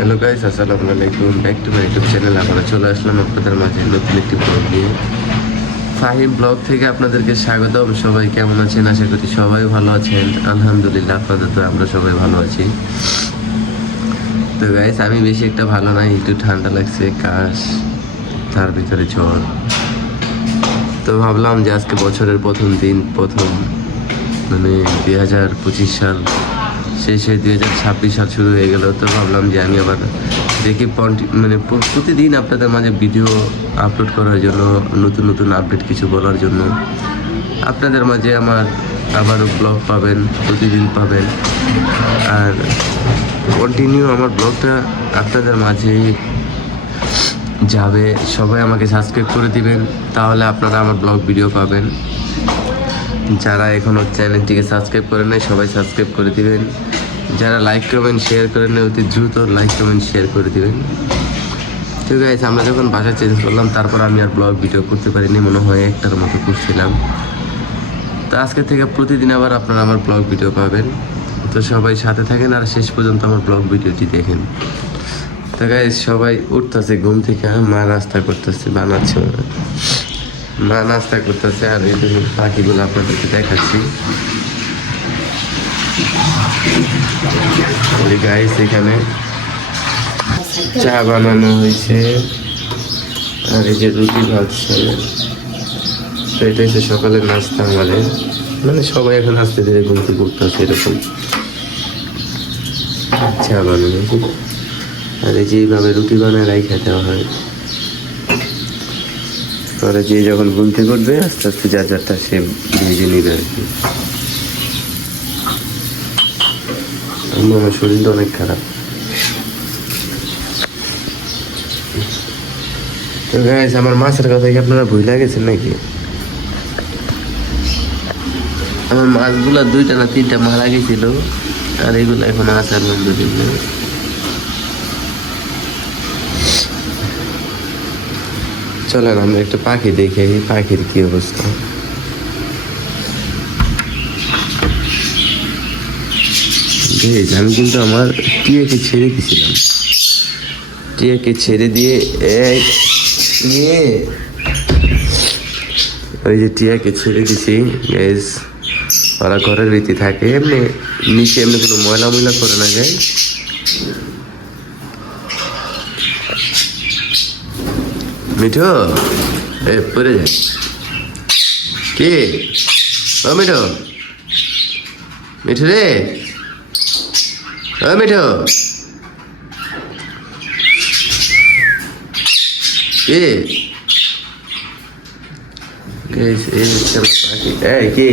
Hello guys, আসসালামু আলাইকুম। Back to my YouTube channel. আমরা চলে আসলাম আপনাদের মাঝে নতুন একটি ব্লগ নিয়ে। ফাহিম ব্লগ থেকে আপনাদেরকে স্বাগতম। সবাই কেমন আছেন? আশা করি সবাই ভালো আছেন। আলহামদুলিল্লাহ, আপনাদের তো আমরা সবাই ভালো আছি। তো গাইস, আমি বেশি একটা ভালো নাই, একটু ঠান্ডা লাগছে, কাশ, তার ভিতরে জ্বর। তো ভাবলাম যে আজকে বছরের প্রথম দিন, মানে 2025 সাল শেষ হয়ে 2026 সাল শুরু হয়ে গেল। তো ভাবলাম যে আমি আবার দেখি মানে প্রতিদিন আপনাদের মাঝে ভিডিও আপলোড করার জন্য, নতুন নতুন আপডেট কিছু বলার জন্য। আপনাদের মাঝে আমার আবারও ব্লগ পাবেন, প্রতিদিন পাবেন। আর কন্টিনিউ আমার ব্লগটা আপনাদের মাঝেই যাবে। সবাই আমাকে সাবস্ক্রাইব করে দিবেন, তাহলে আপনারা আমার ব্লগ ভিডিও পাবেন। যারা এখনও চ্যানেলটিকে সাবস্ক্রাইব করেন নাই, সবাই সাবস্ক্রাইব করে দিবেন। যারা লাইক কমেন্ট শেয়ার করেন নাই, অতি দ্রুত লাইক কমেন্ট শেয়ার করে দিবেন। ঠিক আছে, আমরা যখন বাসা চেঞ্জ করলাম, তারপর আমি আর ব্লগ ভিডিও করতে পারিনি, মনে হয় একটার মতো করছিলাম। তো আজকে থেকে প্রতিদিন আবার আপনারা আমার ব্লগ ভিডিও পাবেন। তো সবাই সাথে থাকেন আর শেষ পর্যন্ত আমার ব্লগ ভিডিওটি দেখেন। তো গাইস, সবাই উঠতেছে ঘুম থেকে, মা নাস্তা করতেছে, বানাচ্ছে, মা নাস্তা করতেছে। আর এই জন্য পাখিগুলো আপনাদেরকে দেখাচ্ছি। গাইস, এখানে চা বানানো হয়েছে, আর এই যে রুটি ভাজছে। তো এটা হচ্ছে সকালের নাস্তা আমাদের, মানে সবাই এখন আস্তে ধীরে ঘুম থেকে উঠতেছে এরকম। চা বানানো, আর এই যে এইভাবে রুটি বানায় রাইখা দেওয়া হয়। পরে যে যখন ঘুম থেকে উঠবে, আস্তে আস্তে যার যারটা সে ভেজে নিবে আর কি। আমার শরীরটা অনেক খারাপ। তো গাইস, আমার মাছের কথা কি আপনারা ভুলে গেছেন নাকি? আমার মাছগুলা 2টা না 3টা মারা গেছিল, আর এগুলো এখন আছে আলহামদুলিল্লাহ। চলেন আমরা একটা পাখি দেখে, এই পাখির কি অবস্থা। আমি কিন্তু আমার টিয়াকে ছেড়ে দিয়েছিলাম, টিয়াকে ছেড়ে দিয়ে ওই যে টিয়াকে ছেড়ে দিছি গাইস। ওরা ঘরের রীতি থাকে, এমনি নিচে এমনি কোনো ময়লা করে না গাইস। মিঠু, পড়ে যায় কি? ও মিঠু, মিঠু রে, ও মিঠু, কি? এই হচ্ছে আমার পাখি। কি?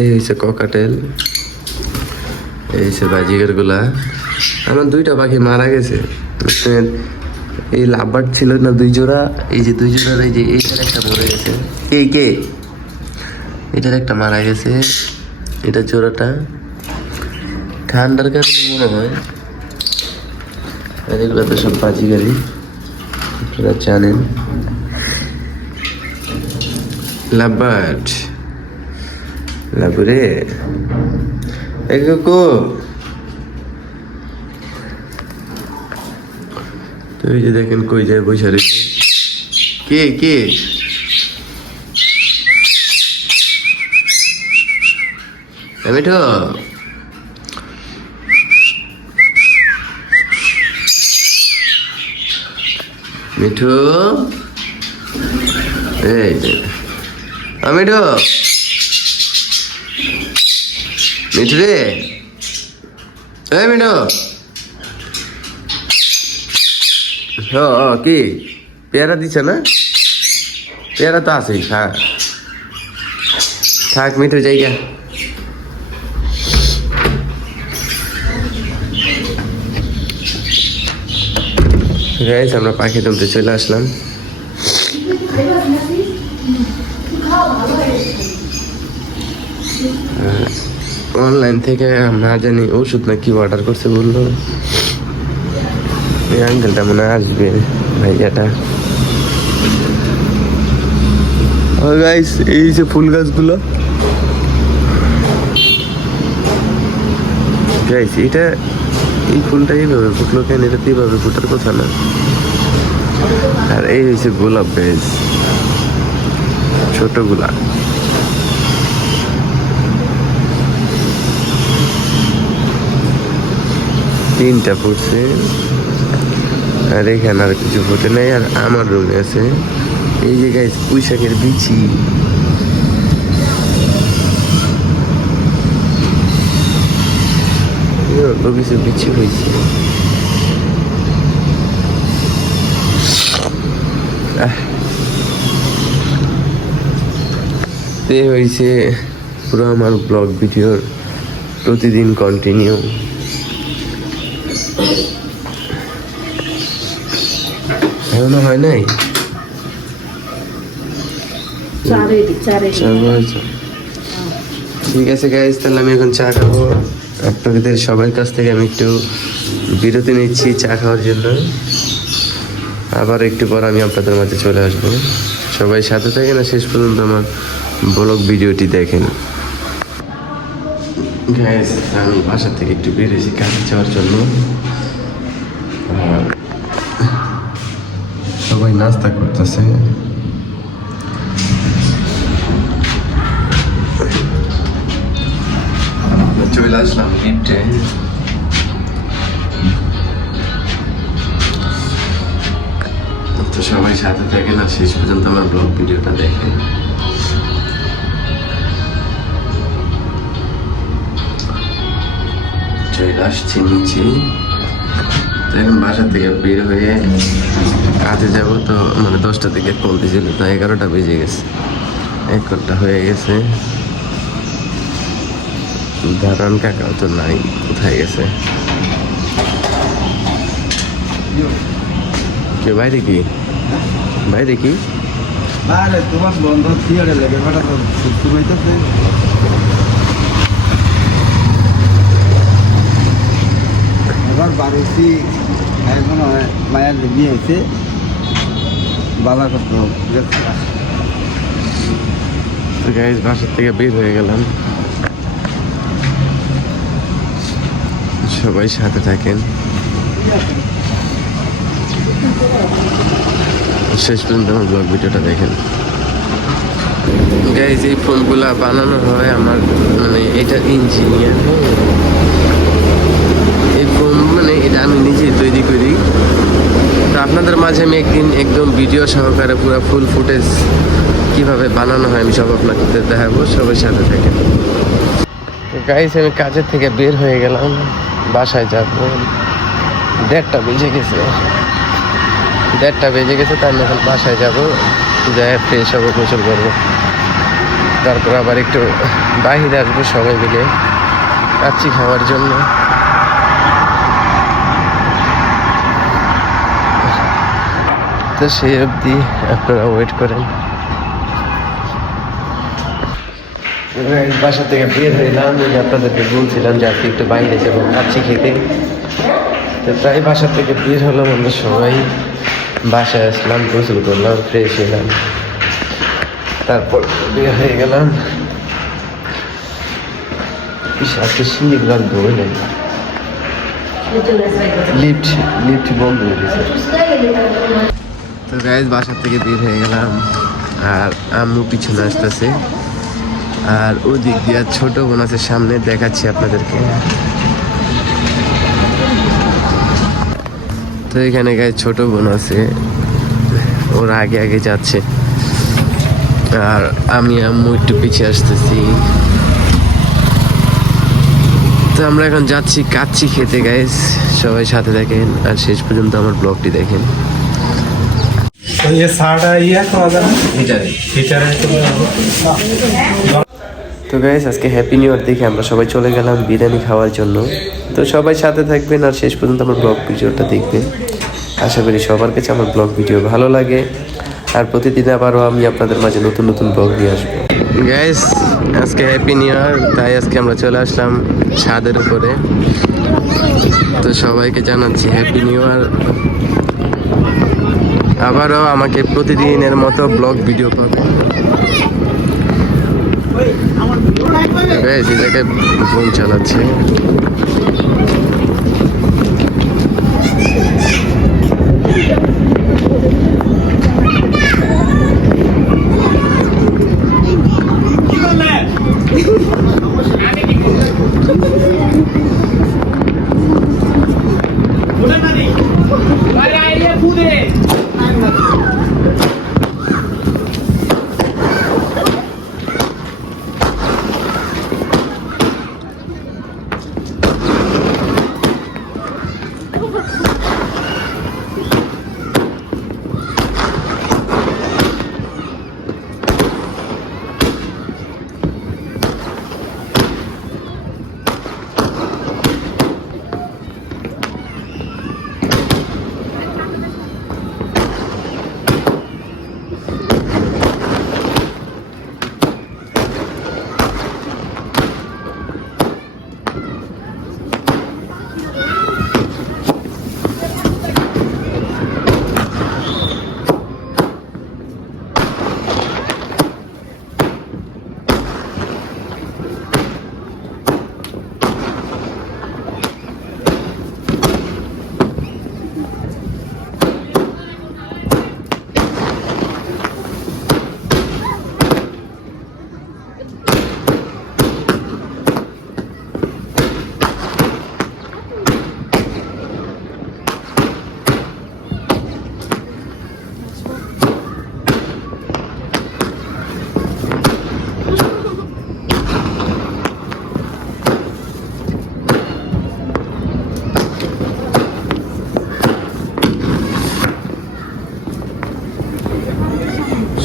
এই হচ্ছে ককাটেল, এই হচ্ছে বাজিগার গুলা। আমার 2টা পাখি মারা গেছে। এই লাভবার্ড ছিল না 2 জোড়া, এই যে 2 জোড়ার এই যে এইটার একটা মরে গেছে। কে এটার একটা মারা গেছে, এটা জোড়াটা ঠান্ডার কারণে মনে হয়। আর এগুলো তো সব বাজিগারি, আপনারা জানেন। লাভবার্ড, লাভুরে কো। তো এই যে দেখেন কই যায় বসে রেখে। কে মিঠু, মিঠু, এই যে মিঠু, মিঠু রে, মিঠু। কি পেয়ারা দিচ্ছে না? পেয়ারা তো আছেই, থাক মিঠু জায়গা। গাইস, আমরা পাখি তুলতে চলে আসলাম। অনলাইন থেকে না জানি ওষুধ না কি অর্ডার করছে বললো। এই আঙ্কেলটা মনে হয় আসবে, ভাইয়াটা। গাইস, এই যে ফুল গাছগুলো, গাইস এটা এই ফুলটা এইভাবে ফুটলো কেন? এটা তো এইভাবে ফুটার কথা না। আর এই হয়েছে গোলাপ গাইস, ছোট গোলাপ। তিনটা ফুটছে, আর এখানে আর কিছু ফুটে নাই। আর আমার রুমে আছে এই যে গাইস পুঁইশাকের বিচি। কিছু বিচি হয়েছে। হয়েছে পুরো আমার ব্লগ ভিডিওর প্রতিদিন কন্টিনিউ। এখনো হয় নাই, ঠিক আছে গাইস, তাহলে আমি এখন চা খাবো। আপনাদের সবার কাছ থেকে আমি একটু বিরতি নিচ্ছি চা খাওয়ার জন্য। আবার একটু পর আমি আপনাদের মাঝে চলে আসবো। সবাই সাথে থাকেন আর শেষ পর্যন্ত আমার ব্লগ ভিডিওটি দেখেন। গাইস আমি বাসা থেকে একটু বেরিয়েছি কাজে যাওয়ার জন্য। সবাই নাস্তা করতেছে। চলে আসলাম লিফটে। তো সবাই সাথে থাকেন আর শেষ পর্যন্ত আমার ব্লগ ভিডিওটা দেখেন। চলে আসছি নিচে। তো এখন বাসা থেকে বের হয়ে কাজে যাব। তো মানে 10টা থেকে বলতে ছিল, তো 11টা বেজে গেছে, 1 ঘন্টা হয়ে গেছে। দাঁড়ান কাকাও তো নাই, কোথায় গেছে? কে বাইরে? কি বাইরে? কি বাইরে তোমার বন্ধ থিয়েটার লেগে বেটা তো সুস্থ হইতেছে। এবার বাড়িছি এখন মায়ের বিয়ে হয়েছে, বালা করতে হবে। তো গাইস বাসার থেকে বের হয়ে গেলাম। সবাই সাথে থাকেন, শেষ পর্যন্ত আমার ব্লগ ভিডিওটা দেখেন। গাইস এই ফোনগুলা বানানো হয় আমার, মানে এটা ইঞ্জিনিয়ার, এই ফোন মানে এটা আমি নিজেই তৈরি করি। তো আপনাদের মাঝে আমি একদিন একদম ভিডিও সহকারে পুরো ফুল ফুটেজ কিভাবে বানানো হয় আমি সব আপনাদের দেখাবো। সবাই সাথে থাকেন। তো গাইস আমি কাজের থেকে বের হয়ে গেলাম, বাসায় যাব। 1:30 বেজে গেছে, 1:30 বেজে গেছে। তাই আমি এখন বাসায় যাব, যাই ফ্রেশ হবো, গোসল করবো। তারপর আবার একটু বাহিরে আসবো সবাই মিলে কাচ্চি খাওয়ার জন্য। তো সেই অবধি আপনারা ওয়েট করেন। বাসা থেকে বের হইলাম, আপনাদেরকে বলছিলাম যে আজকে একটু বাইরে যাবো কাচ্চি খেতে। তো তাই বাসা থেকে বের হলাম আমরা সবাই, বাসায় আসলাম, গোসল করলাম, ফ্রেশ হলাম, তারপর বের হয়ে গেলাম। আজকে সিঁড়িগুলো আর ধরে নেই, লিফট বন্ধ হয়ে গেছে। তো গাইস বাসা থেকে বের হয়ে গেলাম, আর আম্মু পিছনে আসতেছে, আর ওদিক দিয়ে ছোট বোন আছে সামনে, দেখাচ্ছি আপনাদেরকে। তো এখানে গায়ে ছোট বোন আছে, ওরা আগে আগে যাচ্ছে, আর আমি আম্মু একটু পিছিয়ে আসতেছি। তো আমরা এখন যাচ্ছি কাচ্চি খেতে গাইস, সবাই সাথে দেখেন আর শেষ পর্যন্ত আমার ব্লগটি দেখেন। তো গাইস আজকে হ্যাপি নিউ ইয়ার দেখে আমরা সবাই চলে গেলাম বিরিয়ানি খাওয়ার জন্য। তো সবাই সাথে থাকবেন আর শেষ পর্যন্ত আমার ব্লগ ভিডিওটা দেখবেন। আশা করি সবার কাছে আমার ব্লগ ভিডিও ভালো লাগে, আর প্রতিদিন আবারও আমি আপনাদের মাঝে নতুন নতুন ব্লগ নিয়ে আসবো। গাইস আজকে হ্যাপি নিউ ইয়ার, তাই আজকে আমরা চলে আসলাম ছাদের উপরে। তো সবাইকে জানাচ্ছি হ্যাপি নিউ ইয়ার। আবারও আমাকে প্রতিদিনের মতো ব্লগ ভিডিও পাবে। এই জায়গায় ফোন চালাচ্ছে।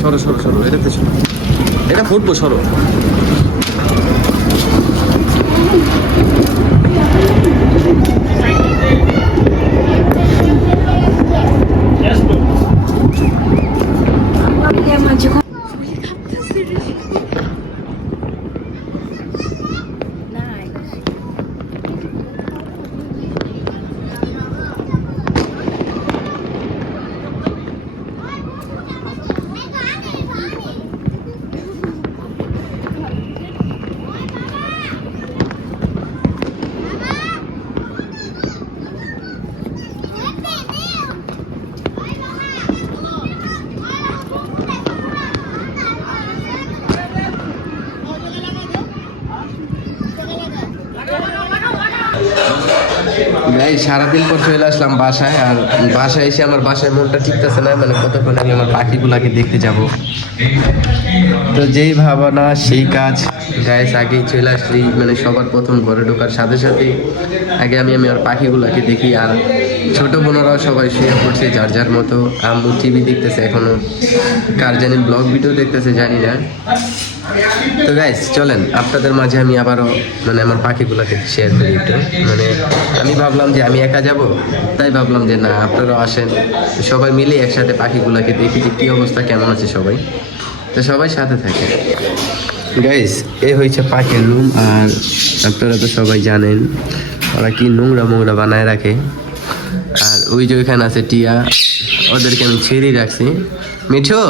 সরো সরো সরো, এটাতে সরো, এটা ফুটবো, সরো। ভাই সারাদিন পর চলে আসলাম বাসায়, আর বাসায় এসে আমার বাসায় মনটা ঠিকতেছে না, মানে কতক্ষণ আমি আমার পাখিগুলাকে দেখতে যাব। তো যেই ভাবনা সেই কাজ, গাইস আগেই চলে আসলি, মানে সবার প্রথম ঘরে ঢোকার সাথে সাথে আগে আমি আমার পাখিগুলাকে দেখি। আর ছোট বোনরাও সবাই শুয়ে পড়ছে যার যার মতো, আম্মু টিভি দেখতেছে, এখনো কার জানি ব্লগ ভিডিও দেখতেছে জানি না। তো গাইস চলেন আপনাদের মাঝে আমি আবারও মানে আমার পাখিগুলোকে শেয়ার করি একটু। মানে আমি ভাবলাম যে আমি একা যাব, তাই ভাবলাম যে না আপনারাও আসেন, সবাই মিলে একসাথে পাখিগুলোকে দেখি যে কী অবস্থা, কেমন আছে সবাই। তো সবাই সাথে থাকে। গাইস এ হয়েছে পাখির রুম, আর আপনারা তো সবাই জানেন ওরা কি নোংরা মোংরা বানায় রাখে। আর ওই যে ওইখানে আছে টিয়া, ওদেরকে আমি ছেড়েই রাখছি। মিঠু,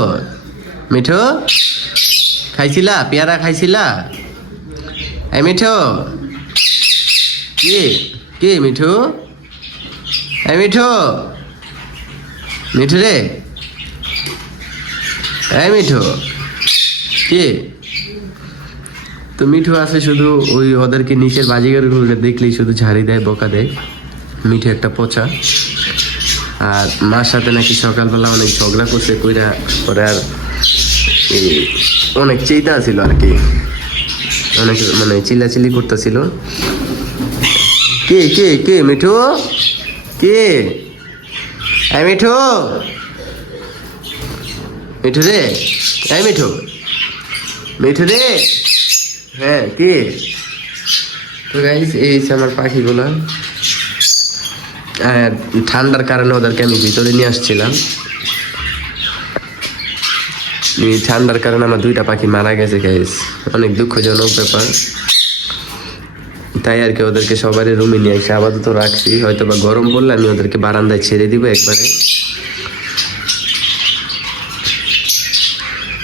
মিঠু খাইছিলা, পেয়ারা খাইছিলা? এই মিঠু, কি কি মিঠু, এই মিঠু, মিঠু রে, এই মিঠু, কি? তো মিঠু আছে শুধু ওই ওদেরকে নিচের বাজিগারগুলোকে দেখলেই শুধু ঝাড়ি দেয়, বকা দেয়। মিঠু একটা পচা। আর মার সাথে নাকি সকালবেলা অনেক ঝগড়া করছে, কইরা পরে আর অনেক চেইতা ছিল আর কি, অনেক মানে চিল্লাচিল্লি করতেছিল। কে কে কে মিঠু, কে? এই মিঠু, মিঠু রে, এই মিঠু, মিঠু রে, হ্যাঁ কে? তো গাইস এই হচ্ছে আমার পাখিগুলো। আর ঠান্ডার কারণে ওদেরকে আমি ভিতরে নিয়ে আসছিলাম। এই ঠান্ডার কারণে আমার দুইটা পাখি মারা গেছে গাইস, অনেক দুঃখজনক ব্যাপার। তাই আর কি ওদেরকে সবারই রুমে নিয়ে এসে আপাতত রাখছি, হয়তো বা গরম পড়লে আমি ওদেরকে বারান্দায় ছেড়ে দিব একবারে।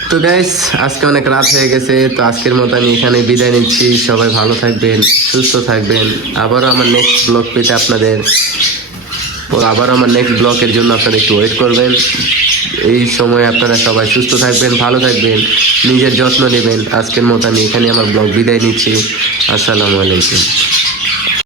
তো গাইস আজকে অনেক রাত হয়ে গেছে, তো আজকের মতো আমি এখানে বিদায় নিচ্ছি। সবাই ভালো থাকবেন, সুস্থ থাকবেন। আবারও আমার নেক্সট ব্লগ পেতে আপনাদের, আবারও আমার নেক্সট ব্লগের জন্য আপনারা একটু ওয়েট করবেন। এই সময় আপনারা সবাই সুস্থ থাকবেন, ভালো থাকবেন, নিজের যত্ন নেবেন। আজকের মতো আমি এখানে আমার ব্লগ বিদায় নিচ্ছি। আসসালামু আলাইকুম।